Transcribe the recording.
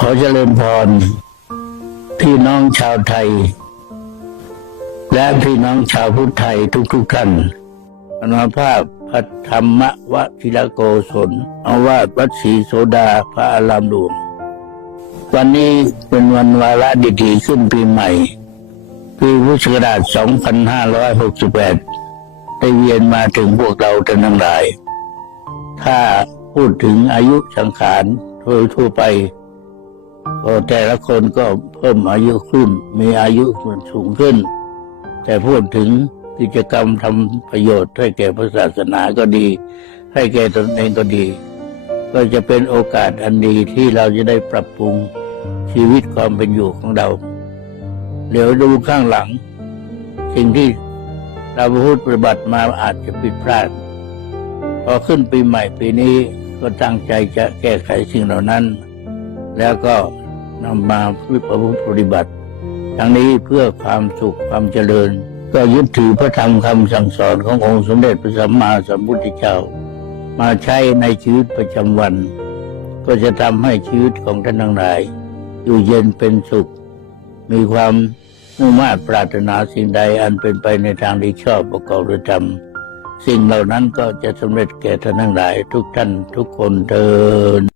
ขอเจริญพรพี่น้องชาวไทยและพี่น้องชาวพุทธไทยทุกท่านอานุภาพพระธรรมวชิรโกศลเอาว่าวัดศรีโสดาพระอารามหลวงวันนี้เป็นวันวาระดีๆขึ้นปีใหม่ปีพุทธศักราช 2568 ได้เวียนมาถึงพวกเราทั้งหลายถ้าพูดถึงอายุสังขารทั่วไปแต่ละคนก็เพิ่มอายุขึ้นมีอายุสูงขึ้นแต่พูดถึงกิจกรรมทำประโยชน์ให้แก่พระศาสนาก็ดีให้แก่ตนเองก็ดีก็จะเป็นโอกาสอันดีที่เราจะได้ปรับปรุงชีวิตความเป็นอยู่ของเราเดี๋ยวดูข้างหลังสิ่งที่เราพูดปฏิบัติมาอาจจะผิดพลาดพอขึ้นปีใหม่ปีนี้ก็ตั้งใจจะแก้ไขสิ่งเหล่านั้นแล้วก็นำมาประพฤติปฏิบัติทั้งนี้เพื่อความสุขความเจริญก็ยึดถือพระธรรมคำสั่งสอนขององค์สมเด็จพระสัมมาสัมพุทธเจ้ามาใช้ในชีวิตประจำวันก็จะทำให้ชีวิตของท่านทั้งหลายอยู่เย็นเป็นสุขมีความมุ่งมั่นปรารถนาสิ่งใดอันเป็นไปในทางที่ชอบประกอบด้วยธรรมสิ่งเหล่านั้นก็จะสำเร็จแก่ท่านทั้งหลายทุกท่านทุกคนเทอญ